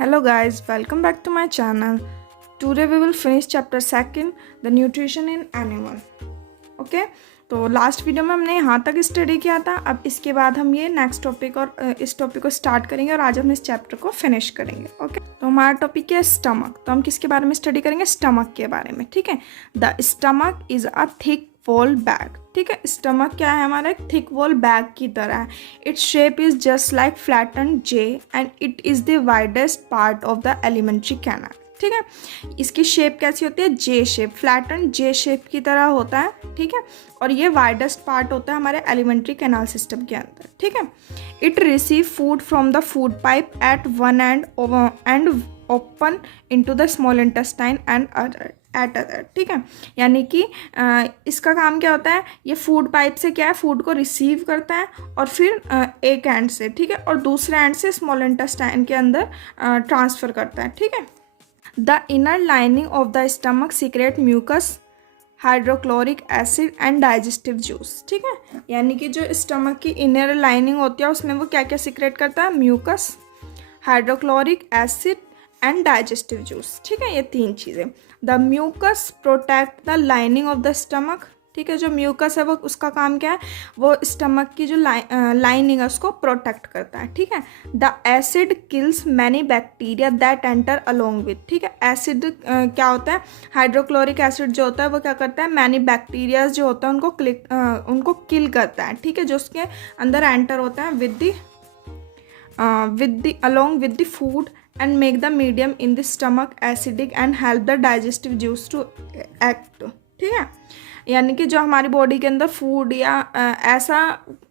Hello guys, welcome back to my channel. Today we will finish chapter 2, the nutrition in animal. Okay? तो last video में हमने यहाँ तक study किया था. अब इसके बाद हम ये नेक्स्ट टॉपिक और इस टॉपिक को स्टार्ट करेंगे और आज हम इस चैप्टर को फिनिश करेंगे. ओके तो हमारा टॉपिक है स्टमक. तो हम किसके बारे में स्टडी करेंगे? स्टमक के बारे में. ठीक है. The stomach is a thick wall bag. ठीक है. स्टमक क्या है? हमारा एक थिक वॉल बैग की तरह है. Its shape is just like flatten J and it is the widest part of the alimentary canal. ठीक है. इसकी शेप कैसी होती है? जे शेप, फ्लैटन जे शेप की तरह होता है. ठीक है. और ये वाइडेस्ट पार्ट होता है हमारे एलिमेंट्री कैनाल सिस्टम के अंदर. ठीक है. It receive food from the food pipe eight one and open into the small intestine and eight other. ठीक है. यानी कि इसका काम क्या होता है? ये फूड पाइप से क्या है? फूड को रिसीव करता है और फिर एक एंड से, ठीक है, और दूसरे एंड से स्मॉल इंटेस्टाइन के अंदर ट्रांसफ़र करता है. ठीक है. The inner lining of the stomach secrete mucus, hydrochloric acid and digestive juice. ठीक है. यानी कि जो स्टमक की इनर लाइनिंग होती है उसमें वो क्या क्या सिक्रेट करता है? Mucus, hydrochloric acid and digestive juice. ठीक है. ये तीन चीज़ें. The mucus protect the lining of the stomach. ठीक है. जो म्यूकस है वो उसका काम क्या है? वो स्टमक की जो लाइनिंग है उसको प्रोटेक्ट करता है. ठीक है. The acid kills many bacteria that enter along with. ठीक है. एसिड क्या होता है? हाइड्रोक्लोरिक एसिड जो होता है वो क्या करता है? मैनी बैक्टीरियाज जो होता है उनको किल करता है. ठीक है. जो उसके अंदर एंटर होता है along with the food and make the medium in the stomach acidic and help the digestive juice to act. ठीक है. यानी कि जो हमारी बॉडी के अंदर फूड या ऐसा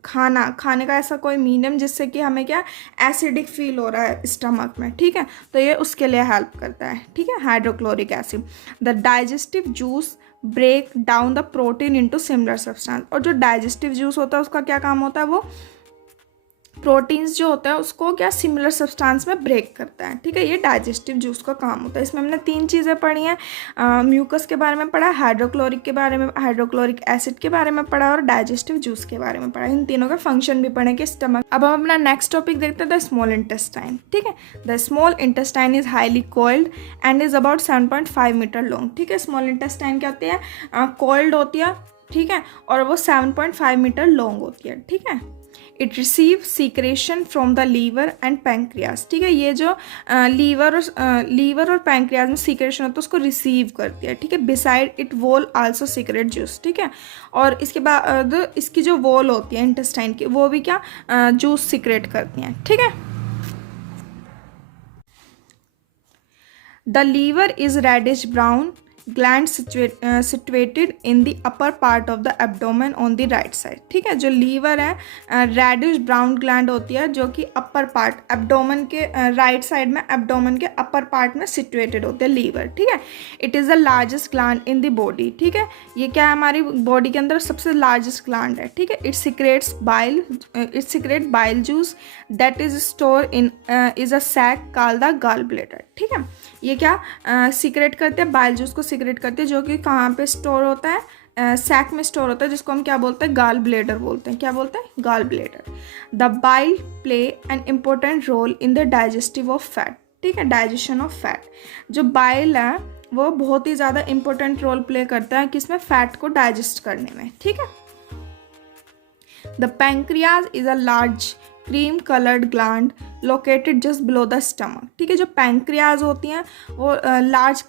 खाने का ऐसा कोई मीडियम जिससे कि हमें क्या एसिडिक फील हो रहा है स्टमक में. ठीक है. तो ये उसके लिए हेल्प करता है. ठीक है. Hydrochloric acid. The digestive juice break down the protein into similar substance. और जो डाइजेस्टिव जूस होता है उसका क्या काम होता है? वो प्रोटीन्स जो होता है उसको क्या सिमिलर सब्सटेंस में ब्रेक करता है. ठीक है. ये डाइजेस्टिव जूस का काम होता है. इसमें हमने तीन चीज़ें पढ़ी हैं. म्यूकस के बारे में पढ़ा, हाइड्रोक्लोरिक के बारे में, हाइड्रोक्लोरिक एसिड के बारे में पढ़ा और डाइजेस्टिव जूस के बारे में पढ़ा. इन तीनों का फंक्शन भी पढ़े कि स्टमक. अब हम अपना नेक्स्ट टॉपिक देखते हैं, द स्मॉल इंटेस्टाइन. ठीक है. The small intestine is highly coiled and is about 7.5 metre long. ठीक है. स्मॉल इंटेस्टाइन क्या होती है? कोल्ड होती है. ठीक है. और वो 7.5 मीटर लॉन्ग होती है. ठीक है. It receive secretion from the liver and pancreas. ठीक है. ये जो लीवर और पैंक्रियाज में सीक्रेशन होता है उसको रिसीव करती है. ठीक है. Beside it wall also secret juice. ठीक है. और इसके बाद इसकी जो वॉल होती है इंटेस्टाइन की वो भी क्या जूस सीक्रेट करती हैं. ठीक है. The liver is reddish brown gland situated in the upper part of the abdomen on the right side. ठीक है. जो लीवर है रेडिश ब्राउन ग्लैंड होती है जो कि अपर पार्ट एब्डोमेन के राइट साइड में एब्डोमेन के अपर पार्ट में सिचुएटेड होते हैं लीवर. ठीक है. It is the largest gland in the body. ठीक है. ये क्या है? हमारी बॉडी के अंदर सबसे लार्जेस्ट ग्लैंड है. ठीक है. It secrete bile juice that is store in is a sac called the gall bladder. ठीक है. ये क्या सीक्रेट करते हैं? बाइल जूस को सीक्रेट करते हैं जो कि कहाँ पे स्टोर होता है? सैक में स्टोर होता है जिसको हम क्या बोलते हैं? गॉल ब्लैडर बोलते हैं. क्या बोलते हैं? Gall bladder. The bile play an important role in the digestive of fat. ठीक है. Digestion of fat. जो बाइल है वो बहुत ही ज़्यादा इंपॉर्टेंट रोल प्ले करता है किसमें? फैट को डाइजेस्ट करने में. ठीक है. The pancreas is a large cream coloured gland located just below the stomach. ठीक है. जो पैंक्रियाज होती हैं वो लार्ज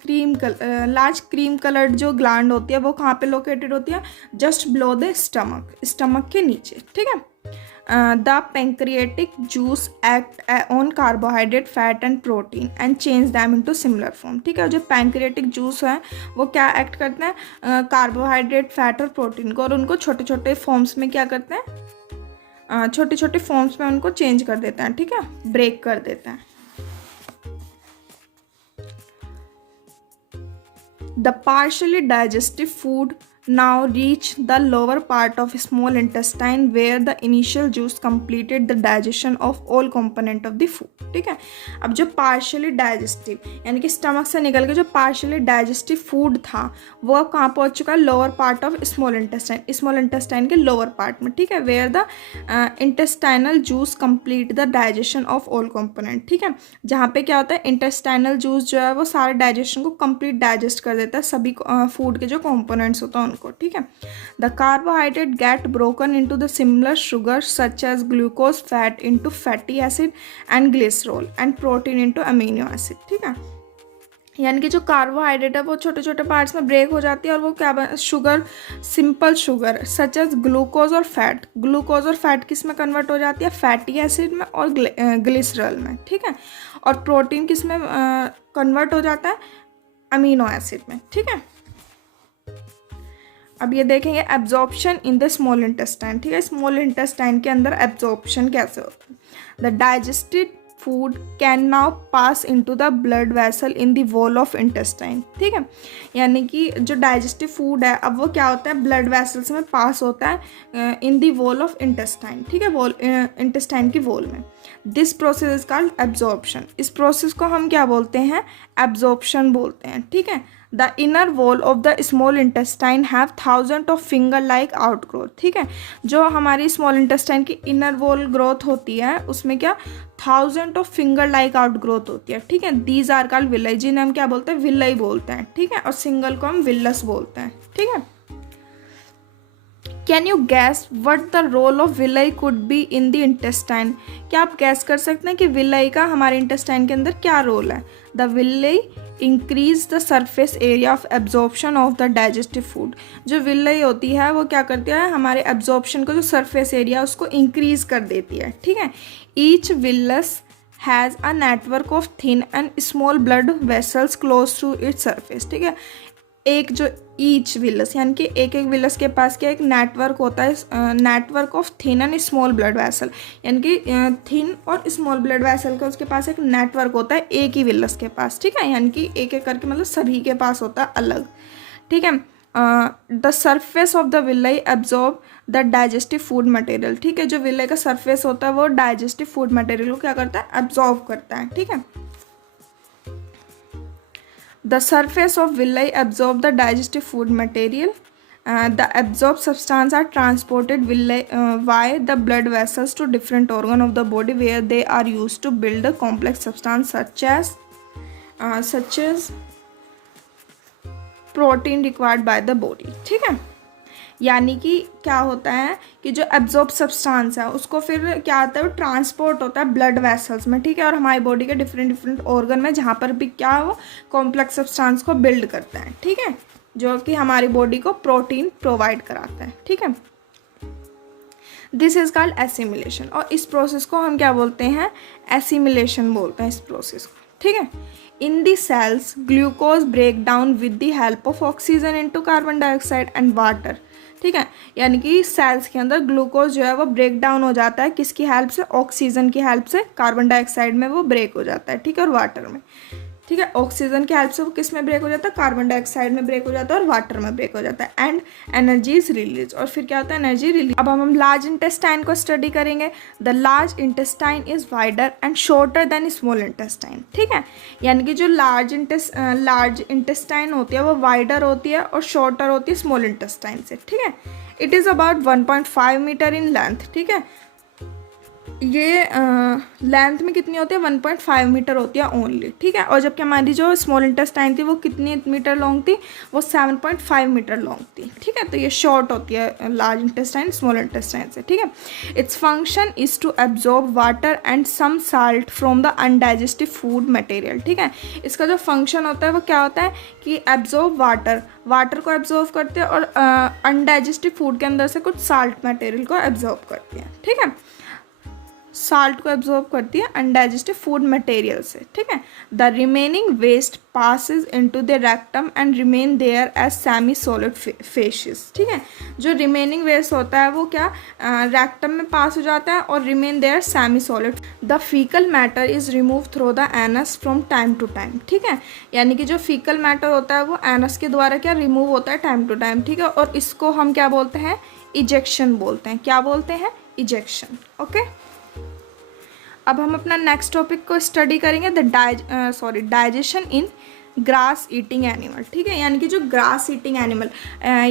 क्रीम कलर्ड जो ग्लैंड होती है वो कहाँ पे लोकेटेड होती है? जस्ट बिलो द स्टमक के नीचे. ठीक है. The pancreatic juice act on carbohydrate fat and protein and change them into similar form. ठीक है. जो पैंक्रियाटिक जूस है वो क्या एक्ट करते हैं? कार्बोहाइड्रेट फैट और प्रोटीन को और उनको छोटे छोटे फॉर्म्स में क्या करते हैं? छोटे छोटे फॉर्म्स में उनको चेंज कर देते हैं. ठीक है. ब्रेक कर देते हैं. The partially digestive food now reach the lower part of small intestine where the initial juice completed the digestion of all component of the food। ठीक है, अब जो पार्शियली डाइजेस्टिव यानी कि स्टमक से निकल के जो पार्शियली डाइजेस्टिव फूड था वो कहाँ पहुँच चुका है, lower part of small intestine के लोअर पार्ट में। ठीक है, where the intestinal juice complete the digestion of all component. ठीक है, जहाँ पे क्या होता है, इंटेस्टाइनल जूस जो है वो सारे डाइजेशन को कंप्लीट डाइजेस्ट कर देता है, सभी फूड के जो कंपोनेंट्स होता है उनको। ठीक है, the carbohydrate get broken into the similar sugar such as glucose, fat into fatty acid and glycerol and protein into amino acid. ठीक है, यानी कि जो कार्बोहाइड्रेट है वो छोटे छोटे पार्ट्स में ब्रेक हो जाती है और वो क्या sugar, simple sugar such as glucose और फैट, ग्लूकोज और फैट किस में कन्वर्ट हो जाती है, फैटी एसिड में और ग्लिसरॉल में। ठीक है, और प्रोटीन किस में कन्वर्ट हो जाता है, अमीनो एसिड में। ठीक है, अब ये देखेंगे absorption in the small intestine. ठीक है, स्मॉल इंटेस्टाइन के अंदर एब्जॉर्प्शन कैसे होता है। The digested food can now pass into the blood vessel in the wall of intestine. ठीक है, यानी कि जो डाइजेस्टिव फूड है अब वो क्या होता है, ब्लड वेसल्स में पास होता है in the wall of intestine. ठीक है, वॉल इंटेस्टाइन की वॉल में। This process is called absorption. इस प्रोसेस को हम क्या बोलते हैं, एब्जॉर्प्शन बोलते हैं। ठीक है, the inner wall of the small intestine have thousand of finger like outgrowth. ठीक है, जो हमारी स्मॉल इंटेस्टाइन की इनर वॉल ग्रोथ होती है उसमें क्या thousand of finger like outgrowth होती है। ठीक है, दीज आर कॉल्ड विलाई, जिन्हें हम क्या बोलते हैं, विलाई बोलते हैं। ठीक है, और सिंगल को हम विलस बोलते हैं। ठीक है, can you guess what the role of villi could be in the intestine. क्या आप गैस कर सकते हैं कि विलाई का हमारे इंटेस्टाइन के अंदर क्या रोल है। The villi increase the surface area of absorption of the digestive food. जो विलाई होती है वो क्या करती है, हमारे एब्जॉर्प्शन का जो सरफेस एरिया उसको इंक्रीज कर देती है। ठीक है, each villus has a network of thin and small blood vessels close to its surface. ठीक है, एक जो ईच विलस यानी कि एक एक विलस के पास क्या एक नेटवर्क होता है, network of thin and small blood vessel, यानी कि थिन और स्मॉल ब्लड वेसल का उसके पास एक नेटवर्क होता है एक ही विलस के पास। ठीक है, यानी कि एक एक करके मतलब सभी के पास होता है अलग। ठीक है, the surface of the villi absorb the digestive food material. ठीक है, जो विलाई का सरफेस होता है वो डाइजेस्टिव फूड मटेरियल को क्या करता है, एब्जॉर्ब करता है। ठीक है, the surface of villi absorb the digestive food material. The absorbed substance are transported via the blood vessels to different organ of the body where they are used to build a complex substance such as protein required by the body। ठीक है, यानी कि क्या होता है कि जो absorb substance है उसको फिर क्या आता है, वो ट्रांसपोर्ट होता है ब्लड वेसल्स में। ठीक है, और हमारी बॉडी के डिफरेंट ऑर्गन में जहाँ पर भी क्या है वो कॉम्प्लेक्स सब्सटेंस को बिल्ड करता है। ठीक है, जो कि हमारी बॉडी को प्रोटीन प्रोवाइड कराता है। ठीक है, दिस इज कॉल्ड एसिमिलेशन, और इस प्रोसेस को हम क्या बोलते हैं, एसिमिलेशन बोलते हैं इस प्रोसेस को। ठीक है, in the cells glucose break down with the help of oxygen into carbon dioxide and water. ठीक है, यानी कि सेल्स के अंदर ग्लूकोज जो है वो ब्रेक डाउन हो जाता है किसकी हेल्प से, ऑक्सीजन की हेल्प से, कार्बन डाइऑक्साइड में वो ब्रेक हो जाता है। ठीक है, और वाटर में। ठीक है, ऑक्सीजन की हेल्प से वो किस में ब्रेक हो जाता है, कार्बन डाइऑक्साइड में ब्रेक हो जाता है और वाटर में ब्रेक हो जाता है। एंड एनर्जी इज रिलीज, और फिर क्या होता है, एनर्जी रिलीज। अब हम लार्ज इंटेस्टाइन को स्टडी करेंगे। The large intestine is wider and shorter than small intestine. ठीक है, यानी कि जो लार्ज इंटेस्टाइन होती है वो वाइडर होती है और शॉर्टर होती है स्मॉल इंटेस्टाइन से। ठीक है, it is about 1.5 metre in length. ठीक है, ये लेंथ में कितनी होती है, 1.5 मीटर होती है ओनली। ठीक है, और जबकि हमारी जो स्मॉल इंटेस्टाइन थी वो कितनी मीटर लॉन्ग थी, वो 7.5 मीटर लॉन्ग थी। ठीक है, तो ये शॉर्ट होती है लार्ज इंटेस्टाइन स्मॉल इंटेस्टाइन से। ठीक है, its function is to absorb water and some salt from the undigestive food material. ठीक है, इसका जो फंक्शन होता है वो क्या होता है कि एब्जॉर्ब वाटर को एब्जॉर्ब करते हैं और अनडाइजेस्टिव फूड के अंदर से कुछ साल्ट मटेरियल को एब्जॉर्ब करते हैं। ठीक है, साल्ट को एब्जॉर्ब करती है अनडाइजेस्टेड फूड मटेरियल से, ठीक है। The remaining waste passes into the rectum and remain there as semi solid faeces, ठीक है। जो रिमेनिंग वेस्ट होता है वो क्या रेक्टम में पास हो जाता है और remain there semi solid. The faecal matter is remove through the anus from time to time, ठीक है। यानी कि जो फीकल मैटर होता है वो एनस के द्वारा क्या रिमूव होता है टाइम टू टाइम, ठीक है। और इसको हम क्या बोलते हैं, इजेक्शन बोलते हैं। क्या बोलते हैं, इजेक्शन, ओके। अब हम अपना नेक्स्ट टॉपिक को स्टडी करेंगे, डाइजेशन इन ग्रास ईटिंग एनिमल, ठीक है। यानी कि जो ग्रास ईटिंग एनिमल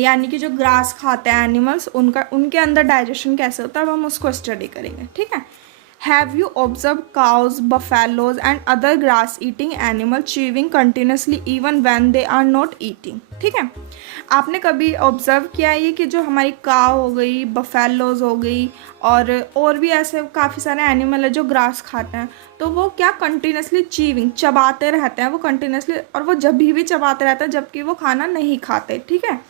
यानी कि जो ग्रास खाते हैं एनिमल्स, उनके अंदर डाइजेशन कैसे होता है, अब हम उसको स्टडी करेंगे, ठीक है। Have you observe cows, buffaloes and other grass eating animal chewing continuously even when they are not eating, ठीक है। आपने कभी ऑब्जर्व किया है ये कि जो हमारी काव हो गई, बफेलोज हो गई और भी ऐसे काफ़ी सारे एनिमल है जो ग्रास खाते हैं, तो वो क्या कंटिन्यूसली चीविंग चबाते रहते हैं वो कंटिन्यूसली, और वो जब भी चबाते रहते हैं जबकि वो खाना नहीं खाते, ठीक है।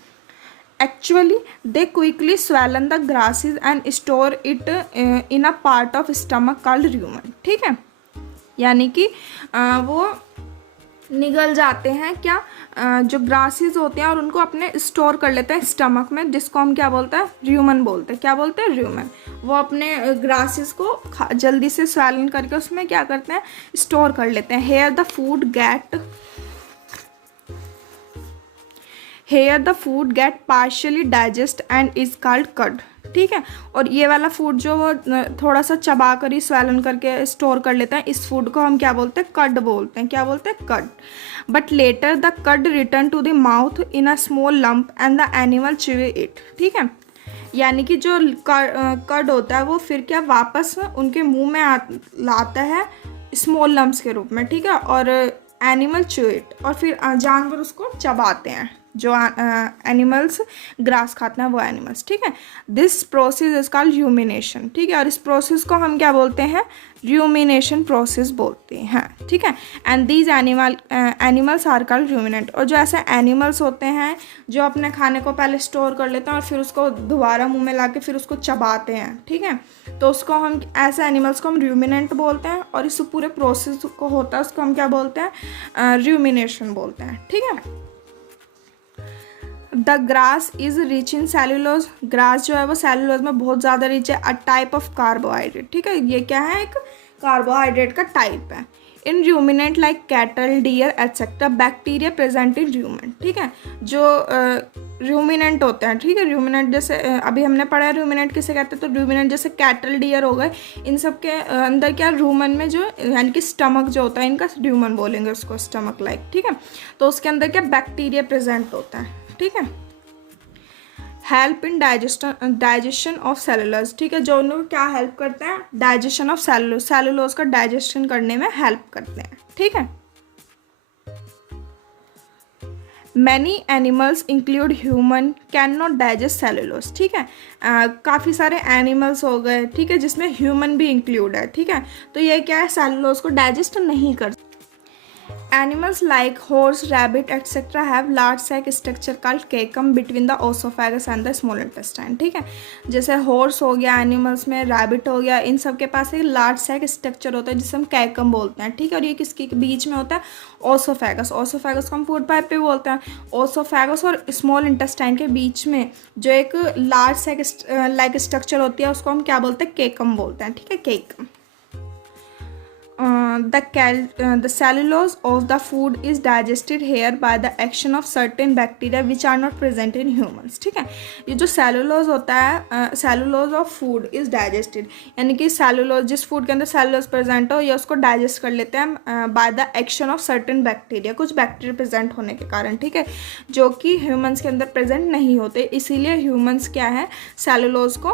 Actually, they quickly swallow the grasses and store it in a part of stomach called rumen, ठीक है। यानी कि वो निगल जाते हैं क्या जो ग्रासेस होते हैं और उनको अपने स्टोर कर लेते हैं स्टमक में, जिसको हम क्या बोलते हैं, र्यूमन बोलते हैं। क्या बोलते हैं, र्यूमन। वो अपने ग्रासेस को जल्दी से स्वैलन करके उसमें क्या करते हैं, स्टोर कर लेते हैं। Here the food get partially digest and is called cud, ठीक है। और ये वाला फूड जो वो थोड़ा सा चबा कर ही स्वैलन करके स्टोर कर लेते हैं, इस फूड को हम क्या बोलते हैं, कड बोलते हैं। क्या बोलते हैं, cud. But later the cud return to the mouth in a small lump and the animal chew it, ठीक है। यानी कि जो कड होता है वो फिर क्या वापस उनके मुंह में लाता है स्मॉल लम्प्स के रूप में, ठीक है। और एनिमल च्यू इट, और फिर जानवर उसको चबाते हैं, जो एनिमल्स ग्रास खाते हैं वो एनिमल्स, ठीक है। This process is called rumination, ठीक है। और इस प्रोसेस को हम क्या बोलते हैं, र्यूमिनेशन प्रोसेस बोलते हैं, ठीक है। And these animals are called ruminant. और जो ऐसे एनिमल्स होते हैं जो अपने खाने को पहले स्टोर कर लेते हैं और फिर उसको दोबारा मुंह में लाके फिर उसको चबाते हैं, ठीक है, तो उसको हम ऐसे एनिमल्स को हम र्यूमिनेंट बोलते हैं। और इस पूरे प्रोसेस को होता है उसको हम क्या बोलते हैं, र्यूमिनेशन बोलते हैं, ठीक है। The grass is rich in cellulose. Grass जो है वो सेलुलोज में बहुत ज़्यादा रिच है। अ टाइप ऑफ कार्बोहाइड्रेट, ठीक है। ये क्या है, एक कार्बोहाइड्रेट का टाइप है। In ruminant like cattle, deer etcetera bacteria present in rumen, ठीक है। जो र्यूमिनेंट होते हैं, ठीक है। र्यूमिनेंट जैसे अभी हमने पढ़ा है र्यूमिनेंट किसे कहते हैं, तो र्यूमिनेंट जैसे कैटल, डियर हो गए, इन सब के अंदर क्या रूमन में जो यानी कि स्टमक जो होता है, इनका र्यूमन बोलेंगे उसको, स्टमक लाइक, ठीक है। तो उसके अंदर क्या बैक्टीरिया प्रेजेंट होता है, ठीक है। Help in digestion of cellulose, ठीक है। जो उनको क्या हेल्प करते हैं, डाइजेशन ऑफ सेलुलोज, सेलुलोज का डाइजेशन करने में हेल्प करते हैं, ठीक है। Many animals include human can not digest cellulose, ठीक है। काफ़ी सारे एनिमल्स हो गए, ठीक है, जिसमें ह्यूमन भी इंक्लूड है, ठीक है। तो ये क्या है, सेलुलोज को डाइजेस्ट नहीं कर। Animals like horse, rabbit, etc. have large sac structure called caecum between the esophagus and the small intestine, ठीक है। जैसे हॉर्स हो गया एनिमल्स में, रैबिट हो गया, इन सब के पास एक लार्ज सैक स्ट्रक्चर होता है जिसे हम कैकम बोलते हैं, ठीक है। और ये किसके बीच में होता है, ओसोफेगस। ओसोफेगस को हम फूड पाइप पे बोलते हैं। ओसोफेगस और स्मॉल इंटेस्टाइन के बीच में जो एक लार्ज सैक लाइक स्ट्रक्चर होती है उसको हम क्या बोलते हैं, केकम बोलते हैं, ठीक है, केकम। The cellulose of the food is digested here by the action of certain bacteria which are not present in humans, ठीक है। ये जो सेलुलोज होता है, cellulose of food is digested, यानी कि सेलुलोज, जिस फूड के अंदर सेलुलोज प्रेजेंट हो, ये उसको डाइजेस्ट कर लेते हैं by the action of certain bacteria, कुछ बैक्टीरिया प्रेजेंट होने के कारण, ठीक है, जो कि ह्यूमंस के अंदर प्रेजेंट नहीं होते। इसीलिए ह्यूमंस क्या है, सेलुलोज को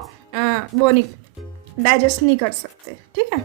वो नहीं डाइजेस्ट नहीं कर सकते, ठीक है।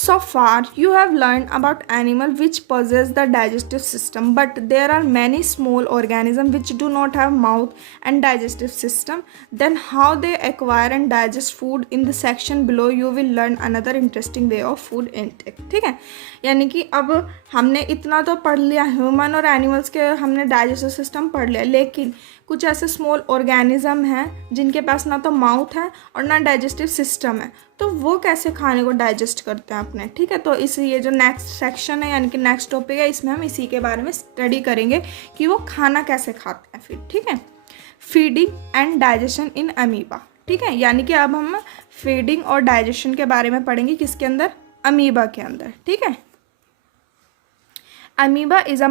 So far, you have learned about animals which possess the digestive system, but there are many small organisms which do not have mouth and digestive system. Then how they acquire and digest food? In the section below, you will learn another interesting way of food intake. ठीक है, यानी कि अब हमने इतना तो पढ़ लिया, ह्यूमन और एनिमल्स के हमने डाइजेस्टिव सिस्टम पढ़ लिया, लेकिन कुछ ऐसे स्मॉल ऑर्गेनिज्म हैं जिनके पास ना तो माउथ है और ना डाइजेस्टिव सिस्टम है, तो वो कैसे खाने को डाइजेस्ट करते हैं अपने। ठीक है, तो इस ये जो नेक्स्ट सेक्शन है यानी कि नेक्स्ट टॉपिक है, इसमें हम इसी के बारे में स्टडी करेंगे कि वो खाना कैसे खाते हैं फिर। ठीक है, feeding and digestion in amoeba. ठीक है, यानी कि अब हम फीडिंग और डाइजेशन के बारे में पढ़ेंगे, किसके अंदर? अमीबा के अंदर। ठीक है, amoeba is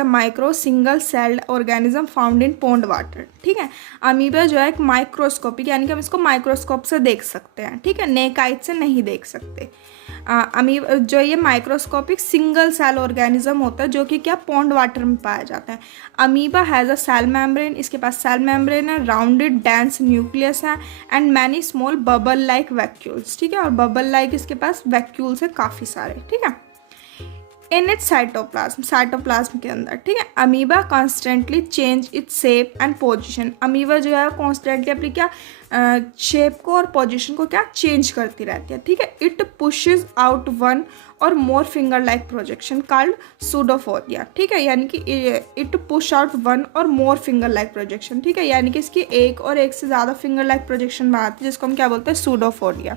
a micro single celled organism found in pond water. ठीक है, अमीबा जो है एक माइक्रोस्कोपिक, यानी कि हम इसको माइक्रोस्कोप से देख सकते हैं। ठीक है, नेक आइज से नहीं देख सकते। अमीबा जो ये माइक्रोस्कोपिक सिंगल सेल ऑर्गेनिज्म होता है जो कि क्या पॉन्ड वाटर में पाया जाता है। Amoeba has a cell membrane, इसके पास सेल मेम्ब्रेन है, राउंडेड डेंस न्यूक्लियस है and many small bubble like vacuoles. ठीक है, और बबल लाइक इसके पास वैक्यूल्स है काफ़ी सारे। ठीक है, इन इट्स साइटोप्लाज्म के अंदर। ठीक है, amoeba constantly change its shape and position. Amoeba जो है कॉन्स्टेंटली अपनी क्या शेप को और पोजिशन को क्या चेंज करती रहती है। ठीक है, इट पुशेज आउट वन और मोर फिंगर लाइक प्रोजेक्शन कॉल्ड सूडोफोडिया। ठीक है, यानी कि इट पुश आउट वन और मोर फिंगर लाइक प्रोजेक्शन। ठीक है, यानी कि इसकी एक और एक से ज़्यादा फिंगर लाइक प्रोजेक्शन बनाती है, जिसको हम क्या बोलते हैं? सूडोफोडिया।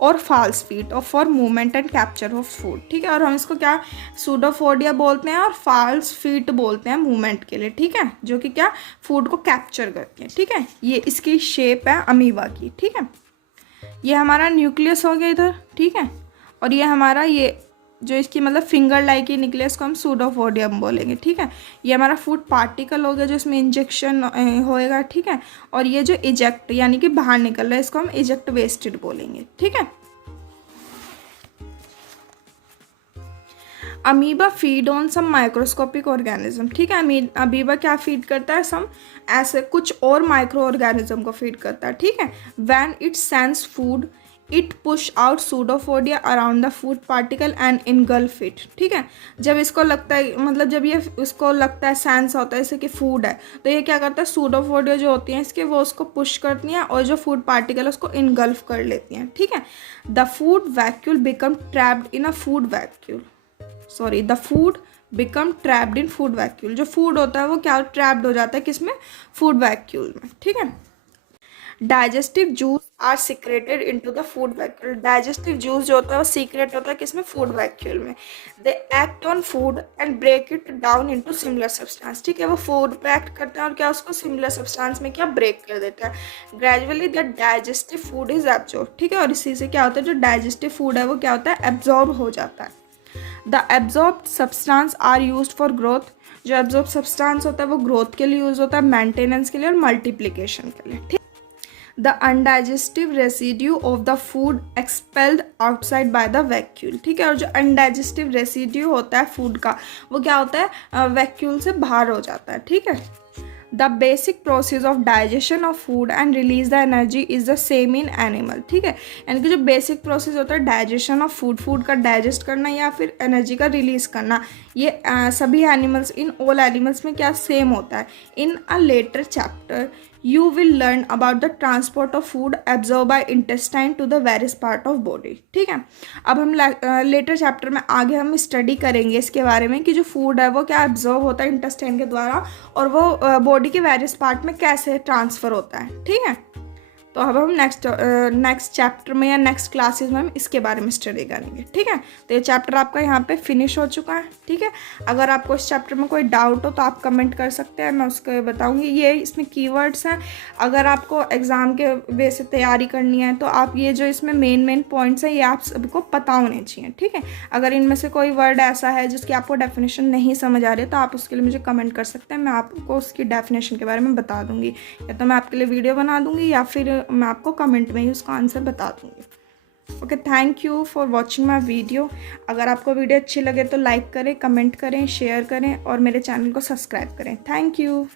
और फॉल्स फीट और for movement and capture of food. ठीक है, और हम इसको क्या सूडोफोडिया बोलते हैं और फॉल्स फीट बोलते हैं मूवमेंट के लिए। ठीक है, जो कि क्या फूड को कैप्चर करती है। ठीक है, ये इसकी शेप है अमीबा की। ठीक है, ये हमारा न्यूक्लियस हो गया इधर। ठीक है, और ये हमारा ये जो इसकी मतलब फिंगर लाइक ही निकले, इसको हम सूडोफोडियम बोलेंगे। ठीक है, ये हमारा फूड पार्टिकल हो गया जो इसमें इंजेक्शन होएगा। ठीक है, और ये जो इजेक्ट यानी कि बाहर निकल रहा है, इसको हम इजेक्ट वेस्टेड बोलेंगे। ठीक है, amoeba feed on some microscopic organism. ठीक है, अमीबा क्या फीड करता है? सम ऐसे कुछ और माइक्रो ऑर्गेनिज्म को फीड करता है। ठीक है, when it sense food it push out pseudopodia around the food particle and engulf it. ठीक है, जब इसको लगता है मतलब जब ये इसको लगता है सेंस होता है इसे कि फूड है, तो ये क्या करता है? सूडोफोडिया जो होती हैं इसके वो उसको पुश करती हैं और जो फूड पार्टिकल है उसको इनगल्फ कर लेती हैं। ठीक है, the food vacuole become trapped in a food vacuole. The food become trapped in food vacuole. जो फूड होता है वो क्या ट्रैप्ड हो जाता है? किसमें? फूड वैक्यूल में। ठीक है, digestive juice are secreted into the food vacuole. Digestive juice जो होता है वो सीक्रेट होता है किसमें? फूड वैक्यूल में। They act on food and break it down into similar substance. ठीक है, वो फूड पे एक्ट करते हैं और क्या उसको सिमिलर सब्सटेंस में क्या ब्रेक कर देता है। Gradually the digestive food is absorb. ठीक है, और इसी से क्या होता है? जो डाइजेस्टिव फूड है वो क्या होता है? एब्जॉर्ब हो जाता है। The absorbed substance are used for growth. जो एब्जॉर्ब सब्सटेंस होता है वो ग्रोथ के लिए यूज होता है, मेंटेनेंस के लिए और मल्टीप्लिकेशन के लिए। ठीक, the undigested residue of the food expelled outside by the vacuole। ठीक है, और जो undigested residue होता है फूड का वो क्या होता है? वैक्यूल से बाहर हो जाता है। ठीक है, the basic process of digestion of food and release the energy is the same in animal. ठीक है, यानी कि जो बेसिक प्रोसेस होता है डाइजेशन ऑफ फूड का डाइजेस्ट करना या फिर एनर्जी का रिलीज करना, ये सभी एनिमल्स इन ऑल एनिमल्स में क्या सेम होता है। In a later chapter you will learn about the transport of food absorbed by intestine to the various part of body। ठीक है, अब हम लेटर चैप्टर में आगे हम स्टडी करेंगे इसके बारे में कि जो फूड है वो क्या एब्जॉर्ब होता है इंटेस्टाइन के द्वारा और वो बॉडी के वेरियस पार्ट में कैसे ट्रांसफ़र होता है। ठीक है, तो अब हम नेक्स्ट चैप्टर में या नेक्स्ट क्लासेस में हम इसके बारे में स्टडी करेंगे। ठीक है, तो ये चैप्टर आपका यहाँ पे फिनिश हो चुका है। ठीक है, अगर आपको इस चैप्टर में कोई डाउट हो तो आप कमेंट कर सकते हैं, मैं उसको बताऊँगी। ये इसमें कीवर्ड्स हैं, अगर आपको एग्ज़ाम के वे से तैयारी करनी है तो आप ये जो इसमें मेन पॉइंट्स हैं ये आप सबको पता होने चाहिए। ठीक है, अगर इनमें से कोई वर्ड ऐसा है जिसकी आपको डेफिनेशन नहीं समझ आ रही तो आप उसके लिए मुझे कमेंट कर सकते हैं, मैं आपको उसकी डेफिनेशन के बारे में बता दूँगी, या तो मैं आपके लिए वीडियो बना दूँगी या फिर मैं आपको कमेंट में ही उसका आंसर बता दूंगी। Okay, thank you for watching my video. अगर आपको वीडियो अच्छी लगे तो लाइक करें, कमेंट करें, शेयर करें और मेरे चैनल को सब्सक्राइब करें। Thank you.